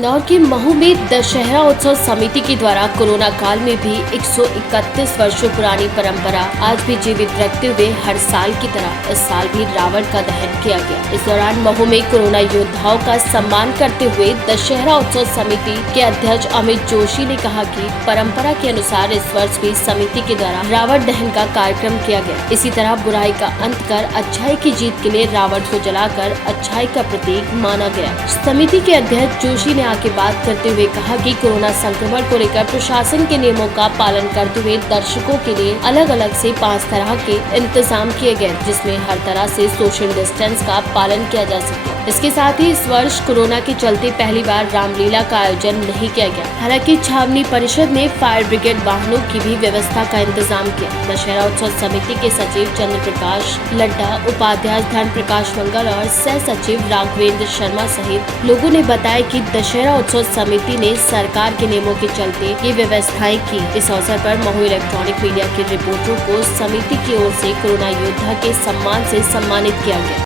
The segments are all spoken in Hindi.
इंदौर के महू में दशहरा उत्सव समिति के द्वारा कोरोना काल में भी 131 वर्षों पुरानी परंपरा आज भी जीवित रखते हुए हर साल की तरह इस साल भी रावण का दहन किया गया। इस दौरान महू में कोरोना योद्धाओं का सम्मान करते हुए दशहरा उत्सव समिति के अध्यक्ष अमित जोशी ने कहा कि परंपरा के अनुसार इस वर्ष भी समिति के द्वारा रावण दहन का कार्यक्रम किया गया। इसी तरह बुराई का अंत कर अच्छाई की जीत के लिए रावण को जलाकर अच्छाई का प्रतीक माना गया। समिति के अध्यक्ष जोशी ने आगे बात करते हुए कहा कि कोरोना संक्रमण को लेकर प्रशासन के नियमों का पालन करते हुए दर्शकों के लिए अलग अलग से 5 तरह के इंतजाम किए गए, जिसमें हर तरह से सोशल डिस्टेंस का पालन किया जा सके। इसके साथ ही इस वर्ष कोरोना के चलते पहली बार रामलीला का आयोजन नहीं किया गया। हालांकि छावनी परिषद ने फायर ब्रिगेड वाहनों की भी व्यवस्था का इंतजाम किया। दशहरा उत्सव समिति के सचिव चंद्र प्रकाश लड्डा, उपाध्यक्ष धर्म प्रकाश मंगल और सह सचिव राघवेंद्र शर्मा सहित लोगों ने बताया कि दशहरा उत्सव समिति ने सरकार के नियमों के चलते ये व्यवस्थाएं की। इस अवसर पर महू इलेक्ट्रॉनिक मीडिया के रिपोर्टरों को समिति की ओर से कोरोना योद्धा के सम्मान से सम्मानित किया गया।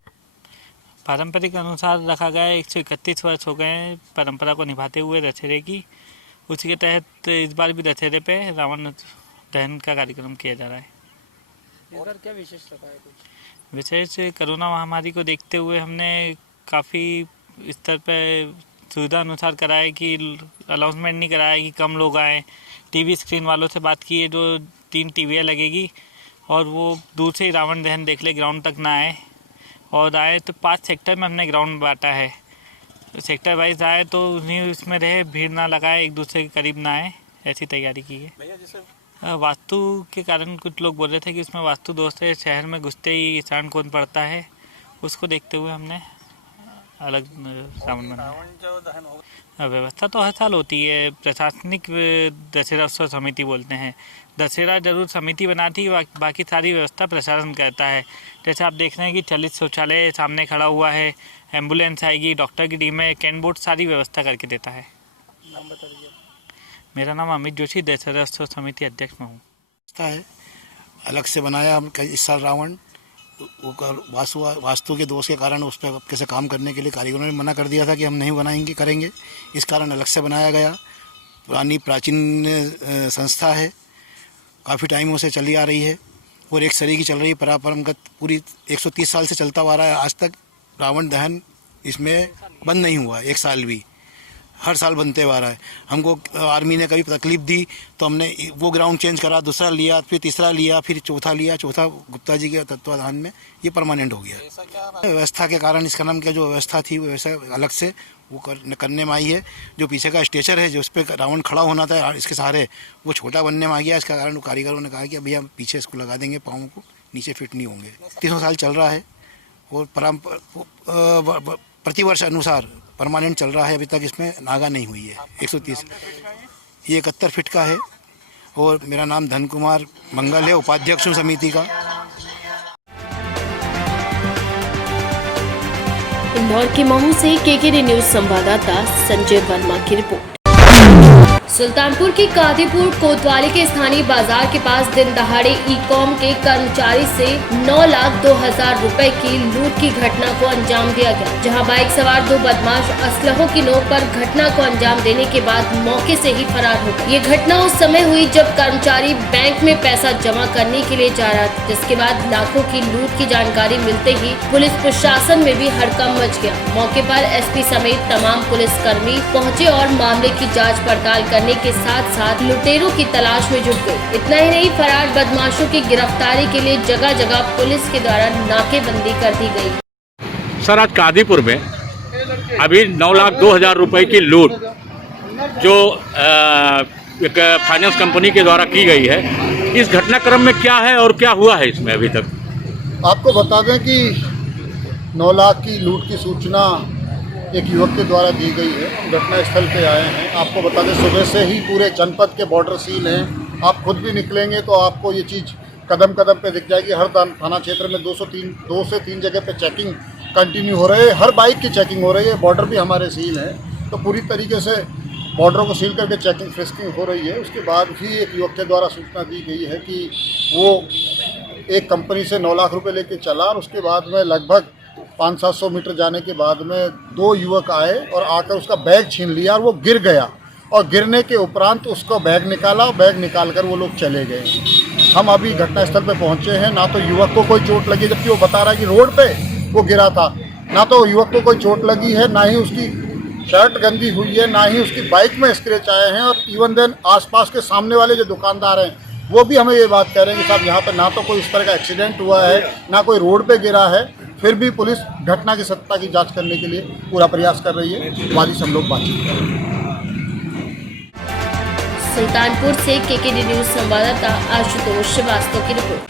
पारंपरिक अनुसार रखा गया है। 131 वर्ष हो गए हैं परंपरा को निभाते हुए दशहरे की। उसी के तहत इस बार भी दशहरे पे रावण दहन का कार्यक्रम किया जा रहा है। इस बार क्या विशेष रखा है? कुछ विशेष कोरोना महामारी को देखते हुए हमने काफ़ी स्तर पे सुविधा अनुसार कराया कि अनाउंसमेंट नहीं कराया कि कम लोग आएँ। टीवी स्क्रीन वालों से बात की है, जो 3 टीवियाँ लगेगी और वो दूर से ही रावण दहन देख ले, ग्राउंड तक ना आए। और आए तो 5 सेक्टर में हमने ग्राउंड बांटा है। सेक्टर वाइज आए तो उन्हीं उसमें रहे, भीड़ ना लगाए, एक दूसरे के करीब ना आए, ऐसी तैयारी की है। वास्तु के कारण कुछ लोग बोल रहे थे कि उसमें वास्तु दोष है, शहर में घुसते ही ईशान कोण पड़ता है, उसको देखते हुए हमने अलग रावण बनाया। व्यवस्था तो हर साल होती है। प्रशासनिक दशहरा उत्सव समिति बोलते हैं। दशहरा जरूर समिति बनाती है, बाकी सारी व्यवस्था प्रशासन करता है। जैसे आप देख रहे हैं कि चलित शौचालय सामने खड़ा हुआ है, एम्बुलेंस आएगी, डॉक्टर की टीम है, कैन बोर्ड सारी व्यवस्था करके देता है। नाम बता दीजिए। मेरा नाम अमित जोशी, दशहरा उत्सव समिति अध्यक्ष में हूँ। है अलग से बनाया हम इस साल रावण वास्तु के दोष के कारण उस पर कैसे काम करने के लिए कारीगरों ने मना कर दिया था कि हम नहीं करेंगे। इस कारण अलग से बनाया गया। पुरानी प्राचीन संस्था है, काफ़ी टाइमों से चली आ रही है और एक सरी की चल रही परंपरागत पूरी 130 साल से चलता आ रहा है। आज तक रावण दहन इसमें बंद नहीं हुआ, 1 साल भी, हर साल बनते आ रहा है। हमको आर्मी ने कभी तकलीफ दी तो हमने वो ग्राउंड चेंज करा, दूसरा लिया, फिर तीसरा लिया, फिर चौथा लिया। चौथा गुप्ता जी के तत्वाधान में ये परमानेंट हो गया। व्यवस्था के कारण इसका नाम क्या, जो व्यवस्था थी वो वैसे अलग से वो करने में आई है। जो पीछे का स्ट्रेचर है, जो उस पर रावण खड़ा होना था इसके सहारे, वो छोटा बनने में आ गया। इसका कारण कारीगरों ने कहा कि अभी हम पीछे इसको लगा देंगे, पाँव को नीचे फिट नहीं होंगे। 300 साल चल रहा है और प्रतिवर्ष अनुसार परमानेंट चल रहा है। अभी तक इसमें नागा नहीं हुई है। 130 ये 71 फीट का है और मेरा नाम धन कुमार मंगल है, उपाध्यक्ष हूँ समिति का। इंदौर के महू से केकेडी न्यूज संवाददाता संजय वर्मा की रिपोर्ट। सुल्तानपुर की कादीपुर कोतवाली के स्थानीय बाजार के पास दिन दहाड़े ई-कॉम के कर्मचारी से 9,02,000 रुपए की लूट की घटना को अंजाम दिया गया, जहां बाइक सवार 2 बदमाश असलहों की नोक पर घटना को अंजाम देने के बाद मौके से ही फरार हो गए। ये घटना उस समय हुई जब कर्मचारी बैंक में पैसा जमा करने के लिए जा रहा था, जिसके बाद लाखों की लूट की जानकारी मिलते ही पुलिस प्रशासन में भी हड़कंप मच गया। मौके पर एसपी समेत तमाम पुलिस कर्मी पहुँचे और मामले की जाँच पड़ताल करने के साथ साथ लुटेरों की तलाश में जुट गए। इतना ही नहीं, फरार बदमाशों की गिरफ्तारी के लिए जगह जगह पुलिस के द्वारा नाकेबंदी कर दी गई। सर, आज कादीपुर में अभी 9,02,000 रुपए की लूट जो एक फाइनेंस कंपनी के द्वारा की गई है, इस घटनाक्रम में क्या है और क्या हुआ है इसमें अभी तक? आपको बता दें कि 9 लाख की लूट की सूचना एक युवक के द्वारा दी गई है। घटना स्थल पे आए हैं। आपको बता दें, सुबह से ही पूरे जनपद के बॉर्डर सील हैं। आप खुद भी निकलेंगे तो आपको ये चीज़ कदम कदम पे दिख जाएगी। हर थाना क्षेत्र में 2 से 3 जगह पे चेकिंग कंटिन्यू हो रही है। हर बाइक की चेकिंग हो रही है। बॉर्डर भी हमारे सील है, तो पूरी तरीके से बॉर्डरों को सील करके चेकिंग फ्रिस्किंग हो रही है। उसके बाद भी एक युवक के द्वारा सूचना दी गई है कि वो एक कंपनी से 9 लाख रुपये लेके चला और उसके बाद में लगभग 500-700 मीटर जाने के बाद में 2 युवक आए और आकर उसका बैग छीन लिया और वो गिर गया, और गिरने के उपरांत उसको बैग निकाला, बैग निकाल कर वो लोग चले गए। हम अभी घटनास्थल पे पहुंचे हैं। ना तो युवक को कोई चोट लगी, जबकि वो बता रहा है कि रोड पे वो गिरा था, ना तो युवक को कोई चोट लगी है, ना ही उसकी शर्ट गंदी हुई है, ना ही उसकी बाइक में स्क्रैच आए हैं। और इवन देन आसपास के सामने वाले जो दुकानदार हैं वो भी हमें ये बात कह रहे हैं कि साहब यहाँ पर ना तो कोई इस तरह का एक्सीडेंट हुआ है, ना कोई रोड पे गिरा है। फिर भी पुलिस घटना की सत्यता की जांच करने के लिए पूरा प्रयास कर रही है। वाली से हम लोग बातचीत कर रहे हैं। सुल्तानपुर से केकेडी न्यूज संवाददाता आशुतोष श्रीवास्तव की रिपोर्ट।